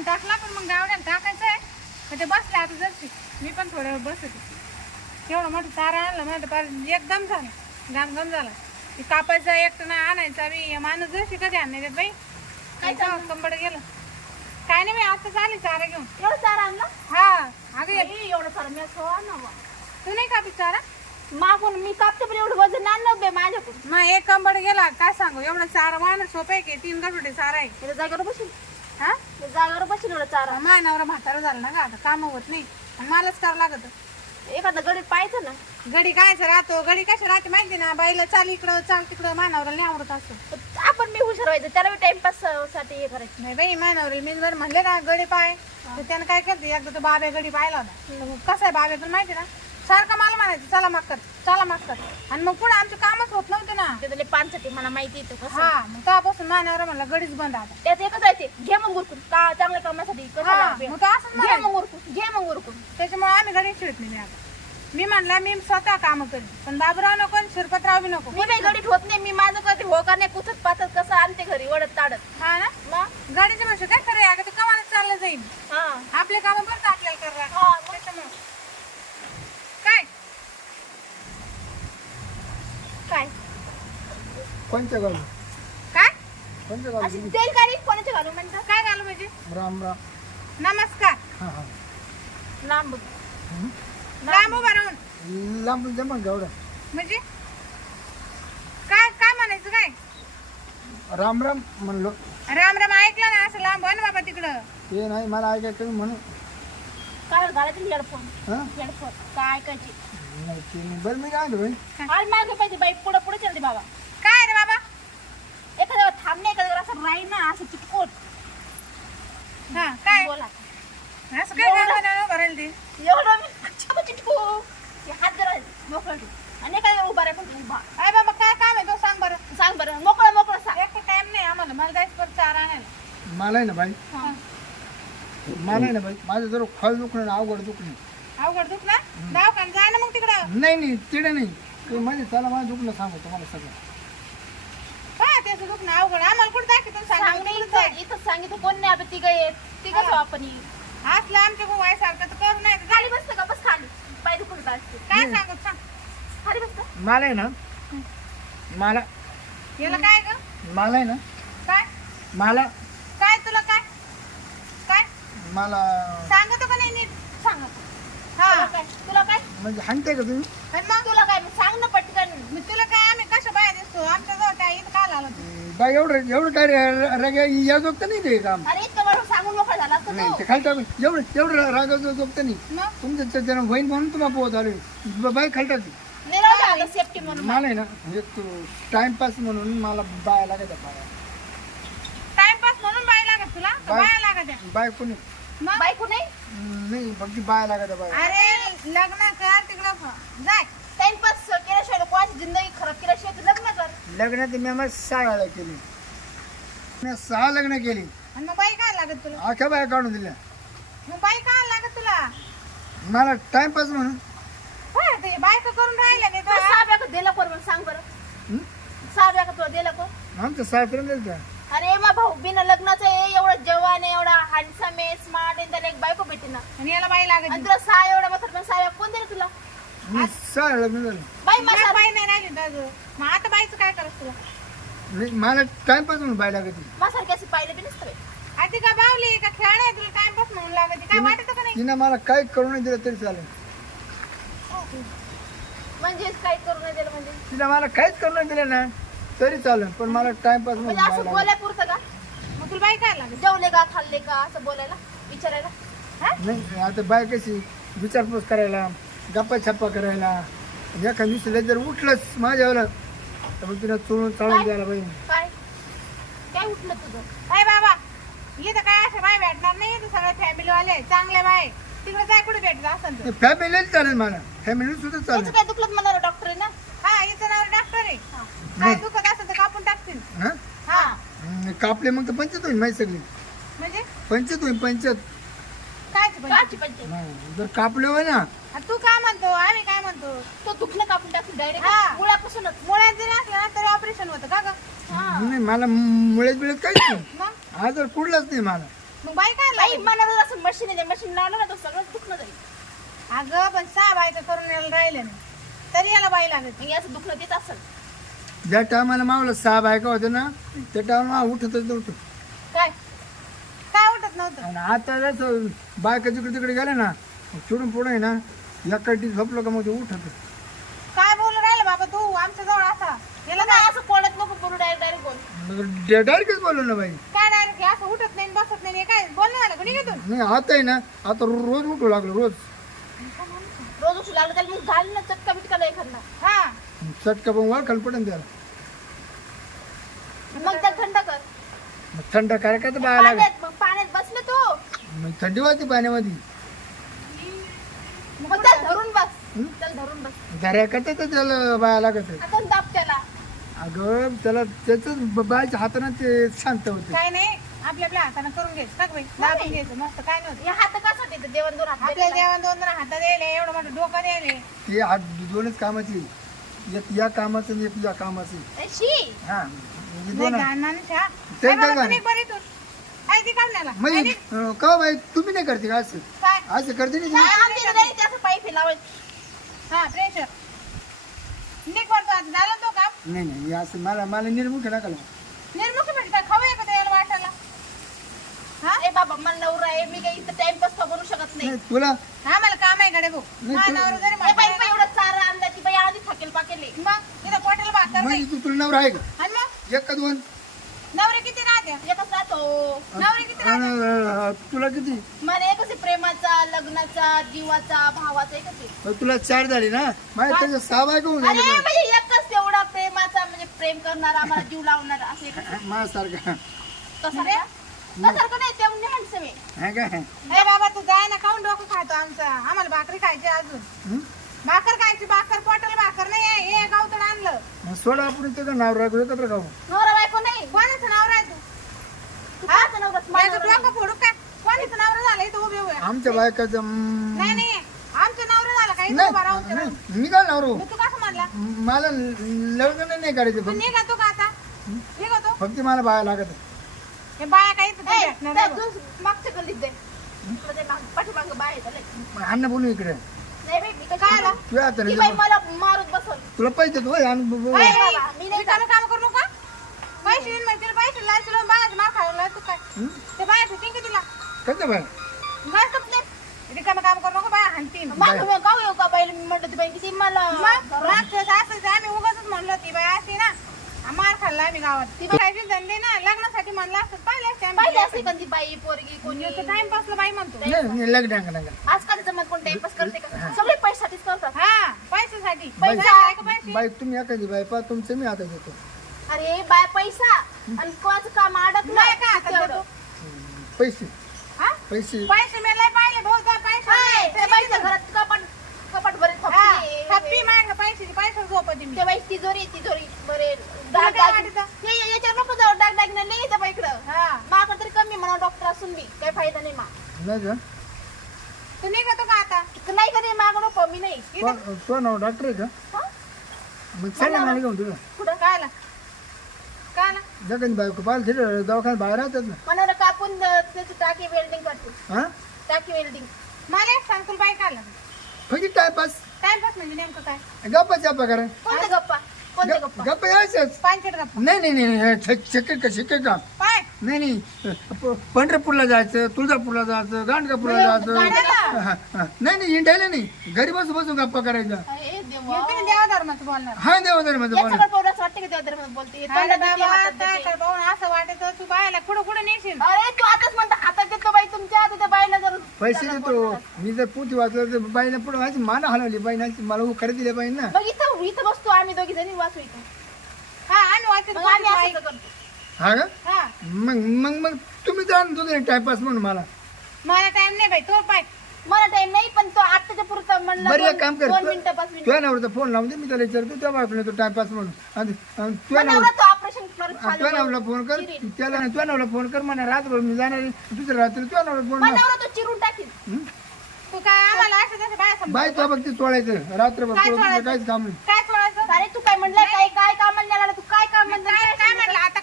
टाकला पण मग गावड्याला टाकायचं आहे. तर ते बसले आता जरशी मी पण थोड्या वेळ बसते तेवढं मोठं तारा आणलं माझं पार एकदम झालं. गाम गम झाला. ते कापायचा एक ना आणायचा हे माणूस जशी कधी आणणार बाई? काय कंबड गेलं. काय नाही मी आता चालेल चारा घेऊन. एवढं चारा आणला? हा अगं एवढं चारा मी असं आणावं. तू नाही कापी चारा? मागून मी कापते पण एवढं वजन आणलं बे माझ्याकडून. मग एक कंबड गेला काय सांगू? एवढा चारा वाहन सोपं आहे की तीन गटुटे चारा आहे. त्याच्या जागेवर बसून. हा? त्या जागेवर बसून एवढं चारा. मानावर म्हातारा झालं ना का आता काम होत नाही. आणि मलाच करावं लागत. एखादा गडीत पाहायचं ना. गडी कायचं राहतो गडी कशा राहते माहिती ना. बाईला चाल इकडं चाल तिकडं मानावर नाही आवडत असतो पण आपण मी हुशार व्हायचं त्याला मी टाइमपाससाठी हे करायचं. नाही बाई मानावर मी जर म्हणले ना गडी पाय तर त्यानं काय केलं एकदा तो बाबे गडी पाहिला होता. तर मग कसं आहे बाबे तुला माहिती ना? सारखं मला म्हणायचं चला मागतात चला मागतात आणि मग पुढे आमचे कामच होत नव्हते ना. त्यातले पानसाठी मला माहिती येतं कसं. हा मग तेव्हापासून मानावर म्हणलं गडीच बंद आता. त्याचं एकच आहे ते घे मग उरकून. का चांगल्या कामासाठी हा? मग तो असंच घे म्हणायचं. मग उरकून घे मग उरकून. त्याच्यामुळे आम्ही गडी खेळत नाही आता. मी म्हणला मी स्वतः काम करेन. पण बाबूराव नको आणि शिरपतराव बी नको. मी काही गडीत होत नाही मी माझं कधी हो का नाही कुचत पाचत कसं आणते घरी वडत ताडत हा ना? मग? गाडीची भाषा काय खरं अगं ते कमाला चाललं जाईल हा. आपले काम बरं आपल्याला करा हा, मग. त्याच्यामुळं काय काय कोणत्या गावी काय? कोणत्या अशी गावी तेल गाडी कोणाच्या घालू म्हणतात काय घालू म्हणजे? राम राम. नमस्कार. हा हा. लांब. हं? राम उभा राहून. लांब जमा गावडा म्हणजे? काय काय म्हणायचं काय? राम राम म्हणलो. राम राम ऐकलं ना असं लांब आहे ना बाबा तिकडं. ते नाही मला ऐकायचं म्हणून. काय घालायचं हेडफोन हा? हेडफोन काय ऐकायची? नाही ते नाही. बरं मी काय म्हणतो बाई आज मागे पाहिजे बाई. पुढे पुढे चलते बाबा. असं राही ना असं चिटकोट हा काय? बोला. असं काय काय भरेल ते? एवढं मी अच्छा चिटको? ते हात जरा मोकळ ठेव. आणि वेळेस उभा राहा पण उभा अरे बाबा काय काम आहे तो? सांग बरं. सांग बरं. मोकळं मोकळं सांग. एक टाइम नाही आम्हाला. मला जायचं परत चार आणायला. मला आहे ना बाई. हा. मला आहे ना बाई. माझं जर खोल दुखणं ना अवघड दुखणं. अवघड दुख ना दवाखान जाय ना मग तिकडं. नाही नाही तिडे नाही. ते म्हणजे चला मला दुखणं सांगू तुम्हाला सगळं. काय त्याचं दुख ना अवघड. आम्हाला कुठं इथं इथं. सांगितलं कोण नाही आता तिघ येत तिघ हा. आपण येऊ. असलं आमच्या भाऊ आहे सारखं तर करू नाही. तर खाली बसतं का बस खाली. पाय दुखून असते काय सांगू सांग. खाली बसतं मला आहे ना? मला. याला काय ग? मला आहे ना? काय? मला. काय तुला काय? काय? मला. सांगतो का नाही नीट? सांग हा. तुला काय? तुला काय? म्हणजे हाणते का तुम्ही? आणि मग? तुला काय? मग सांग ना पटकन. मग तुला काय? आम्ही कशा बाहेर दिसतो? आमच्या जवळ काय इथं काल आला तू बाई एवढं एवढं काय रागा या जोगतं नाही ते काम. अरे इतकं बरं सांगून मोकळा झाला असता नाही तो. ते खाली टाकून एवढं एवढं रागाचं जोगतं नाही. मग? तुमचं त्याच्यानं होईन म्हणून तुम्हाला पोहत आलोय. ब- बाई खाली टाकली नाही राहू दे आता सेफ्टी म्हणून. मला आहे ना म्हणजे तू टाइमपास म्हणून मला बाया लागायच्या बाया. टाइमपास म्हणून बाय लागत तुला? का बाय. बाया लागत आहे? बाय कोणी? मग? बायको नाही नाही फक्त बाया लागायच्या बाया. अरे लग्न कर तिकडं. फ- जाय टाइमपास कोणाची जिंदगी खराब केल्याशिवाय तू लग्न कर. लग्नात मी मग सहा वेळा केली. मी सहा लग्न केली. आणि मग बाई काय लागत तुला? अख्या बाया काढून दिल्या. मग बाई काय लागत तुला? मला टाइमपास म्हणून. होय, ते बायका करून राहिल्या नाही तुला तर सहा बॅग दिला कोण मला सांग बरं. हं? सहा बॅग तुला दिला कोण? आमचं सासऱ्यानं दिलं त्या. अरे मा भाऊ बिना लग्नाचं आहे एवढं जवान आहे एवढा हँडसम आहे स्मार्ट आहे त्याला एक बायको भेटे ना आणि याला बाई लागत आणि तुला सहा एवढा मात्र पण सहा कोण दिले तुला? मी सहा लग्न झालं. बाई तुला माझा बाई नाही राहिली. मग आता बाईचं काय करत तुला? नाही, मला टाइमपास म्हणून बाय लागत माझ्यासारखी अशी पाहिलं बी नसतं बाई. आधी का बावली का? आहे तुला टाइमपास म्हणून लागत काय वाटत का नाही? तिनं मला काही करू नाही दिलं तरी चालेल. म्हणजे काय करू नाही दिलं म्हणजे? तिनं मला काहीच करू नाही दिलं ना तरी चालेल पण मला टाइमपास म्हणून म्हणजे बाय असं लागत बोलाय पुरतं का? मग तुला बाई काय लागत जेवले का खाल्ले का असं बोलायला विचारायला? हा? नाही आता बाय कशी विचारपूस करायला गप्पा छप्पा करायला. एका दिवशीला जर उठलंच माझ्यावर तर मग तिला चोळून चाळून द्यायला पाहिजे. काय काय उठलं तुझं? काय बाबा इथं काय असं बाय भेटणार नाही? इथं सगळे फॅमिली वाले चांगले बाय. तिकडे जाय कुठे भेटत असं फॅमिलीला चालेल मला. फॅमिली सुद्धा चालेल. काय दुखलं म्हणणार डॉक्टर आहे ना? हा इथं नाव डॉक्टर आहे. काय. दुखत असेल तर कापून टाकतील हा? हा. कापले मग तर पंचत होईल माहिती सगळी. म्हणजे? पंचत होईल पंचत काय काची पंचायत जर कापले होय ना. तू काय म्हणतो? आम्ही काय म्हणतो? तो दुखणं कापून टाकून हा. डायरेक्ट मुळापासूनच. मुळ्यात जरी असलं ना तरी ऑपरेशन होतं का ग? हा. नाही मला मुळेच बिळेत काहीच नाही. मग? आजार कुठलाच नाही मला. मग बाई काय बाई लागेल? मनावर असं मशीन आहे मशीन लावलं ना तो सगळं दुखणं जाईल अगं पण सहा बायचं करून यायला राहिले ना. तरी याला बाई लागत मग याचं दुखणं देत असेल. ज्या टायमाला मावलं सहा बायका होत्या ना त्या टायमाला उठतच नव्हतं काय काय उठत नव्हतं आणि आता जसं बायका जिकडे तिकडे गेल्या ना चिडून पुढे आहे ना एकाटी झोपलं का मग ते उठत. काय बोलू राहिलं बाबा तू? आमच्या जवळ असा. नाही असं कोणत नको बोलू डायरेक्ट डायरेक्ट बोल. मग डायरेक्टच बोललो ना बाई. काय डायरेक्ट असं उठत नाही बसत नाही हे काय? बोलणं झालं कोणी घेतून नाही आता आहे ना आता रोज उठू लागलो रोज. रोज उठू लागलं त्याला मग घाल ना चटका बिटका एखादा हा. चटका पण वळखाल पडेल त्याला. मग त्या थंड कर. मग थंड काय काय तर बाया लागेल पाण्यात मग पाण्यात बसले तू मग थंडी वाजते पाण्यामध्ये. मग त्याला धरून बस? त्याला धरून बस. घऱ्या करता तर त्याला बाया लागत आहे. आता दाब त्याला. अगं त्याला त्याच बायच्या हातानं ते शांत होते. काय नाही आपल्या आपल्या हाताने करून घ्यायचं. टाक बाई दाबून घ्यायचं. मस्त काय नव्हतं हात. कसा देते दोन हात आपल्या दोन दोन हातात द्यायले एवढं मोठं डोकं द्यायले ते हात दोनच कामाची एक या कामाचं आणि एक या कामाचं शी हा म्हणजे नाही दोन ते काय बाबा, काय तुम्ही बरी तू काय ती काढण्याला म्हणजे आणि अं, का बाई तुम्ही नाही करते का असं? काय? असं करते नाही काय तुम्ही? आमच्या इकडे नाही त्याचं पाईप हे लावायचं हा प्रेशर आता झालं तो काम? नाही नाही हे असं मला मला निर्मुख नका लावू. निर्मुखी म्हणजे काय? खाऊ का त्याला वाटायला? हा? ए बाबा मला नवरा आहे मी काही इथं टाइमपास का बनू शकत नाही? नाही तुला? हा मला काम आहे गडे भाऊ. नाही, हा तू- नवरा जरी ए बाई एवढं चारा आणला ती बाई आधी थकेल पाकेल. आहे. मग तिथं पोटाला भाकर नाही. म्हणजे तू तुला नवरा आहे का? आणि मग? एक का दोन नवरे किती राहते एकच राहतो. नवरे किती राहते तुला किती? मला एकच आहे प्रेमाचा लग्नाचा जीवाचा भावाचा एकच आहे मग तुला चार झाली ना? माझ्या त्याच्या सहा बायका होऊन अरे झाल्या म्हणजे एकच एवढा प्रेमाचा म्हणजे प्रेम करणारा आम्हाला जीव लावणारा असं एकच. माझ्यासारखा. तसं का तसं नाही ते म्हणजे काय अरे बाबा तू जाय ना खाऊन डोकं खातो आमचं. आम्हाला भाकरी खायची अजून. हं? भाकर खायची भाकर पोटाला भाकर नाही आहे. हे गावतड आणलं. मग सोडा आपण ते का नाव राखू नवरा नाही कोणाचं आहे तू? डोकं फोडू काय? कोणाचं नाव झालं इथं उभे उभे? आमच्या बायकाचं हं, नाही नाही आमचं नवरं झालं काही नाही उभा राहून नाही, मी काय नवरो मग तू कसं म्हणला? मला लग्न नाही करायचं तू फक्त. का आता? फक्त मला बाया लागत. आहे. हे बाया काही इथं ए, भेटणार त्या नाही बघ. तू मागच्या गल्लीत दे. तुला ते माग- पाठीमागं बाय आहे त्याला. मग अण्णा बोलू इकडे. नाही बाई, मी काय आला? तू मला बसल तुला पैसे देतो होय, आणि ब- ब- ए, बाबा, मी नाही रिकामं काम करू नका. पैसे देईन म्हणजे तिला पैसे लाच लावून बायाचं मार खायला तू काय? ते बाया ठेवतील का तिला? कसं बाय बस कपले रिकामं काम करू नको बाया हाणतीन. मागं मी गाव येऊ का बाईला मी म्हटलं ती बाई किती मला मग आम्ही उगाच म्हणलो ती बाई असते ना. मार खाल्ला आम्ही गावात. ती धंदे ना लग्नासाठी म्हणलं असत पाहिले असते पाहिजे असते ती बाई पोरगी कोणी? टाइमपासला बाई म्हणतो. लग्न आजकाल जमत कोण टाइमपास करते का? सगळे पैशासाठीच करतात. हा पैशासाठी. बाई पैसा आहे का पैसे बाई तुम्ही एखादी बाय पा तुमचं मी आता देतो अरे बाय पैसा. आणि कोणाचं काम अडकलं? नाही का? आता तेवढं. देतो? पैसे. हा? पैसे. पैसे मी लय पाहिले बहुत पैसे हाय, त्या बाईच्या घरात कपाट कपाट बरे हप्पी माग पैशाची पैसे झोपती मी. त्या बाई तिजोरी तिजोरी बरे तुला काय वाटतं? याच्यावर नको जाऊ डाग डाग नाही लई त्या बाईकडं हा. माकडं तरी कमी म्हणा डॉक्टर असून बी. काही फायदा नाही मा नाही का? तू निघतो का आता? नाही का नाही मागणं कमी नाही. तो- तो नाव डॉक्टर आहे का? हं? मग चला मला घेऊन तुला कुठं? काय आला? काय आला जगन बायको पाहिलं तिथे दवाखान्यात बाहेर राहतात ना मनाला कापून त्याची टाकी वेल्डिंग करते. हा? टाकी वेल्डिंग मला एक सांग तुला बाई काय आला फक्त टायपास टाइमपास म्हणजे नेमकं काय? गप्पा चापा करा. कोणते गप्पा? कोणते गप्पा गप्पा? यायचंच पांचट गप्पा. नाही नाही नाही नाही शक्य का शक्य का? नाही नाही. प- पंढरपूरला जायचं तुळजापूरला जायचं गाणगापूरला जायचं? हा, हा. नाही नाही इंटायला नाही. घरी बसून बसून गप्पा करायचा अरे देवा. बोलणार. हा देवा माझं बोल याच्याकडे पाहून असं वाटतं की देवाधर्मात बोलते. अरे तोंडात देते, बाबा हातात काय देते. कर पाहून असं वाटत तू बायला कुठं कुठं नेशील? अरे तू आताच म्हणता हातात देतो बाई तुमच्या तिथे बाईला जर पैसे देतो. मी जर पोती वाचलं तर बाईने पुढे माझी मान हलवली. बाईने मला खरं दिले पाहिजे ना मग इथं इथं बसतो आम्ही दोघी जणी वाचू इथं. हा आम्ही वाटत मग आम्ही असं करतो. हा का? हा. मग मग मग तुम्ही जा ना तुझं टाइमपास म्हणून मला. मला टाइम नाही बाई तो पाय. मला टाइम नाही पण तो आत्ताच्या पुरतं म्हणलं बरं एक दोन- काम कर. दोन मिनिटं पाच मिनिटं. तुझ्या नवऱ्याचा फोन लावून दे मी त्याला विचारतो त्या बायकोला तो टाइमपास म्हणून. आणि आणि तुझ्या मला नवरा तो ऑपरेशन करून आणि तुझ्या नवऱ्याला फोन कर. चिरीन. त्याला तुझ्या नवऱ्याला फोन कर. म्हणा रात्रभर मी जाणार आहे. दुसऱ्या रात्री तुझ्या नवऱ्याला फोन मला लाव. नवरा तो चिरून टाकील हं? तू काय आम्हाला असं तसं बाय समजा बाई तो बघ ते चोळायचं रात्रभर काय चोळायचं? काहीच काम नाही. काय सोडायचं? अरे तू काय म्हणलं? काय काय काम म्हणलं तू काय काम म्हणलं? काय काय म्हटलं आता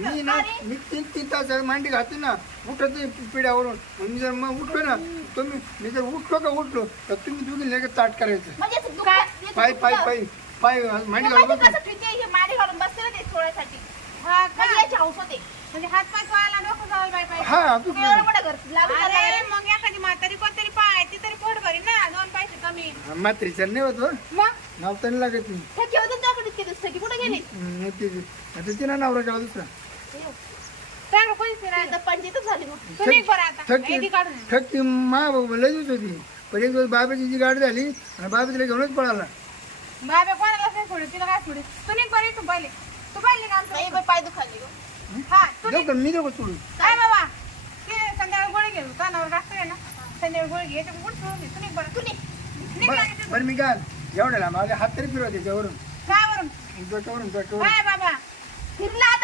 मी मी मांडी घालते ना उठत पिढ्यावरून. मी जर मग उठलो ना तुम्ही मी जर उठलो का उठलो तर तुम्ही दुखी लगेच ताट करायचं. पाय पाय पाय पाय मांडी घालून हा का? म्हणजे म्हणजे हात पाय डोकं. हा तू तुम्ही एवढं मोठं घर लागून अरे. मग एखादी म्हातारी कोणतरी पाय ती तरी पोट भरी ना. दोन पैसे कमी. नाही होतो मग? नाव तर नाही लागत नाही. ठेकी होते ना त्याकडे इतके दिवस ठेकी कुठे गेली? हम्म, ते- आता तिला नवरा केला दुसरा. सांग पैसे नाही आता पंचायतच झाली मग तू निघ बरं आता. ठक्की एडी काढून ये. ठक्की मा लय दिवस होती. पण एक दिवस बाबाची जी गाडी झाली आणि बाबा तिला घेऊनच पळाला. बाबा कोणालाच नाही सोडू तिला काय सोडू तू निघ बरं इथून पहिले. तू पहिले. नाही बाई पाय दुखाली गं. हा तू देऊ निघ का मी देऊ का सोडून. काय बाबा? ते संध्याकाळ गोळी घेऊ कानावर टाकतोय ना? संध्याकाळ गोळी घे सोडून दे तू निघ बरं. तू निघ. निघ बरं लागेल बरं मी काय? एवढ्याला माझे हात तरी फिरवा त्याच्यावरून. काय वरून डोक्यावरून डोक्यावरून. काय बाबा? फिरला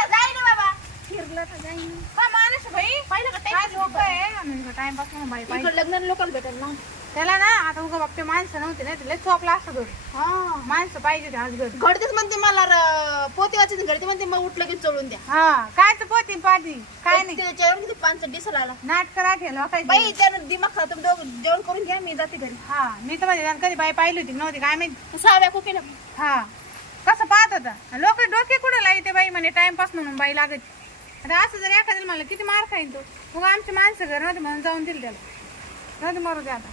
फिरलं तर जाईन काय माणूस भाई पाहिलं का काय टाइम लोक आहे? टाइमपास म्हणून बाई पाहिजे इकडे लग्न भेटेल ना त्याला ना आता उगा बाप ते माणसं नव्हते ना तिला चोपला असतं घर. हा. माणसं पाहिजे ते आज घर. घडतेच म्हणते मला र- पोती वाचायचं घडते म्हणते मग उठलं की चोळून द्या. हा काय पोती पाठी काय नाही. किती पाच दिसायला आला. नाटक राहते बाई त्यानं दिमाग खातो दोघं जेवण करून घ्या मी जाते घरी. हा मी तर म्हणजे कधी बाई पाहिली होती नव्हती काय माहिती? तू सहाव्या कुकीला हा. कसं पाहत होता? लोक डोके कुठे लावते बाई म्हणे टाइमपास म्हणून बाई लागत. आता असं जर एखाद्याला म्हणलं किती मार खाईन तो? मग आमची माणसं घर नव्हती म्हणून जाऊन दिली त्याला. नव्हती मारू दे आता.